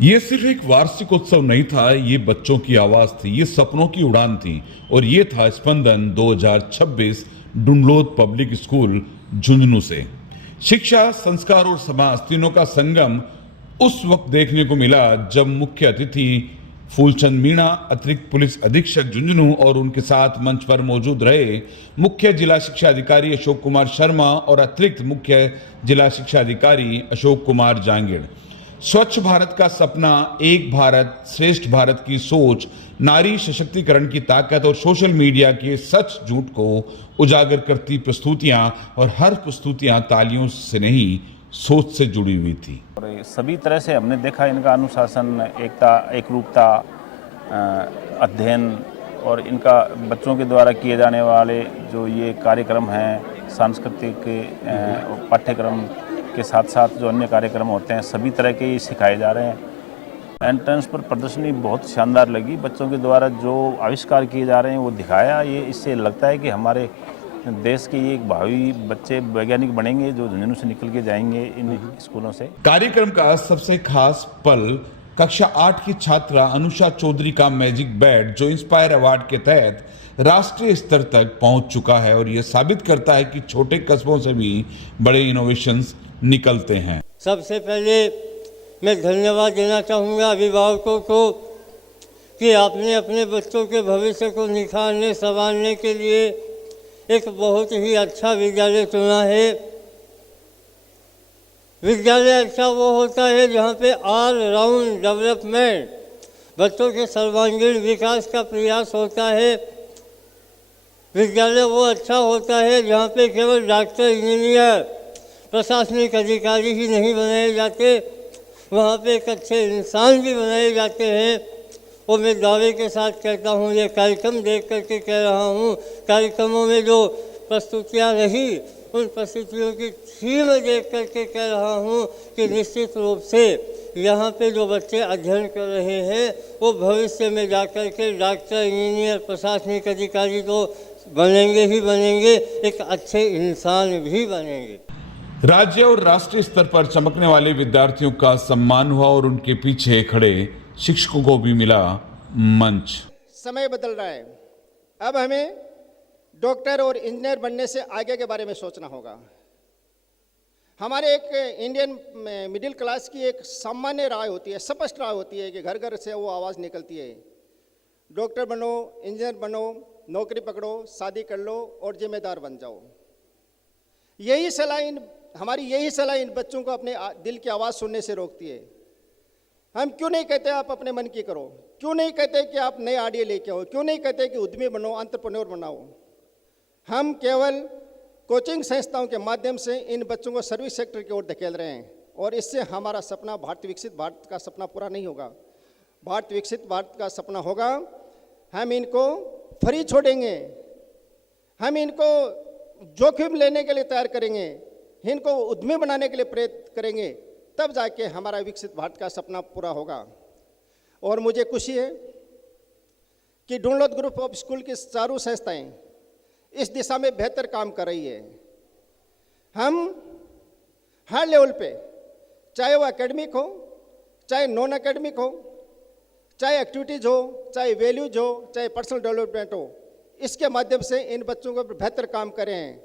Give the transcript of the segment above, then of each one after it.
ये सिर्फ एक वार्षिक उत्सव नहीं था, ये बच्चों की आवाज थी, ये सपनों की उड़ान थी और ये था स्पंदन 2026 डुंडलोद पब्लिक स्कूल झुंझुनू से। शिक्षा, संस्कार और समाज तीनों का संगम उस वक्त देखने को मिला जब मुख्य अतिथि फूलचंद मीणा, अतिरिक्त पुलिस अधीक्षक झुंझुनू और उनके साथ मंच पर मौजूद रहे मुख्य जिला शिक्षा अधिकारी अशोक कुमार शर्मा और अतिरिक्त मुख्य जिला शिक्षा अधिकारी अशोक कुमार जांगिड़। स्वच्छ भारत का सपना, एक भारत श्रेष्ठ भारत की सोच, नारी सशक्तिकरण की ताकत और सोशल मीडिया के सच झूठ को उजागर करती प्रस्तुतियां और हर प्रस्तुतियां तालियों से नहीं सोच से जुड़ी हुई थी। और सभी तरह से हमने देखा इनका अनुशासन, एकता, एकरूपता, अध्ययन और इनका बच्चों के द्वारा किए जाने वाले जो ये कार्यक्रम हैं, सांस्कृतिक पाठ्यक्रम के साथ साथ जो अन्य कार्यक्रम होते हैं, सभी तरह के ये सिखाए जा रहे हैं। एंट्रेंस पर प्रदर्शनी बहुत शानदार लगी। बच्चों के द्वारा जो आविष्कार किए जा रहे हैं वो दिखाया। ये इससे लगता है कि हमारे देश के ये भावी बच्चे वैज्ञानिक बनेंगे जो झुंझुनू से निकल के जाएंगे इन स्कूलों से। कार्यक्रम का सबसे खास पल कक्षा 8 की छात्रा अनुषा चौधरी का मैजिक बैट जो इंस्पायर अवार्ड के तहत राष्ट्रीय स्तर तक पहुंच चुका है और यह साबित करता है कि छोटे कस्बों से भी बड़े इनोवेशंस निकलते हैं। सबसे पहले मैं धन्यवाद देना चाहूँगा अभिभावकों को कि आपने अपने बच्चों के भविष्य को निखारने संवारने के लिए एक बहुत ही अच्छा विद्यालय चुना है। विद्यालय अच्छा वो होता है जहाँ पे ऑल राउंड डेवलपमेंट, बच्चों के सर्वांगीण विकास का प्रयास होता है। विद्यालय वो अच्छा होता है जहाँ पे केवल डॉक्टर, इंजीनियर, प्रशासनिक अधिकारी ही नहीं बनाए जाते, वहाँ पे एक अच्छे इंसान भी बनाए जाते हैं। और मैं दावे के साथ कहता हूँ, ये कार्यक्रम देख करके कह रहा हूँ, कार्यक्रमों में जो प्रस्तुतियाँ रही उन प्रस्तुतियों की थीम देख करके कह रहा हूँ कि निश्चित रूप से यहाँ पे जो बच्चे अध्ययन कर रहे हैं वो भविष्य में जाकर के डॉक्टर, इंजीनियर, प्रशासनिक अधिकारी तो बनेंगे ही बनेंगे, एक अच्छे इंसान भी बनेंगे। राज्य और राष्ट्रीय स्तर पर चमकने वाले विद्यार्थियों का सम्मान हुआ और उनके पीछे खड़े शिक्षकों को भी मिला मंच। समय बदल रहा है, अब हमें डॉक्टर और इंजीनियर बनने से आगे के बारे में सोचना होगा। हमारे एक इंडियन मिडिल क्लास की एक सामान्य राय होती है, स्पष्ट राय होती है कि घर घर से वो आवाज़ निकलती है, डॉक्टर बनो, इंजीनियर बनो, नौकरी पकड़ो, शादी कर लो और जिम्मेदार बन जाओ। हमारी यही सलाह इन बच्चों को अपने दिल की आवाज़ सुनने से रोकती है। हम क्यों नहीं कहते आप अपने मन की करो, क्यों नहीं कहते कि आप नए आइडिया लेके आओ, क्यों नहीं कहते कि उद्यमी बनो, एंटरप्रेन्योर बनाओ। हम केवल कोचिंग संस्थाओं के माध्यम से इन बच्चों को सर्विस सेक्टर की ओर धकेल रहे हैं और इससे हमारा सपना भारत विकसित भारत का सपना पूरा नहीं होगा। भारत विकसित भारत का सपना होगा, हम इनको फ्री छोड़ेंगे, हम इनको जोखिम लेने के लिए तैयार करेंगे, इनको उद्यमी बनाने के लिए प्रेरित करेंगे, तब जाके हमारा विकसित भारत का सपना पूरा होगा। और मुझे खुशी है कि डुंडलोद ग्रुप ऑफ स्कूल की चारों संस्थाएं इस दिशा में बेहतर काम कर रही है। हम हर लेवल पे, चाहे वो एकेडमिक हो, चाहे नॉन एकेडमिक हो, चाहे एक्टिविटीज़ हो, चाहे वैल्यूज हो, चाहे पर्सनल डेवलपमेंट हो, इसके माध्यम से इन बच्चों को बेहतर काम करें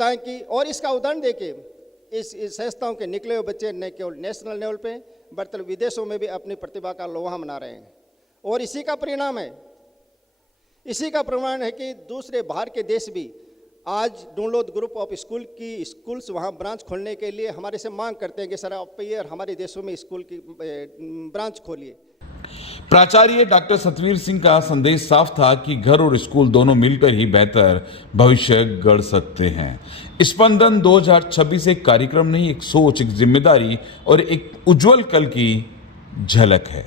ताकि, और इसका उदाहरण देके इस संस्थाओं के निकले हुए बच्चे न केवल नेशनल लेवल पे बल्कि विदेशों में भी अपनी प्रतिभा का लोहा मना रहे हैं। और इसी का परिणाम है, इसी का प्रमाण है कि दूसरे बाहर के देश भी आज डुंडलोद ग्रुप ऑफ स्कूल्स वहाँ ब्रांच खोलने के लिए हमारे से मांग करते हैं कि सर आप ये हमारे देशों में स्कूल की ब्रांच खोलिए। प्राचार्य डॉक्टर सतवीर सिंह का संदेश साफ था कि घर और स्कूल दोनों मिलकर ही बेहतर भविष्य गढ़ सकते हैं। स्पंदन 2026 एक कार्यक्रम नहीं, एक सोच, एक जिम्मेदारी और एक उज्जवल कल की झलक है।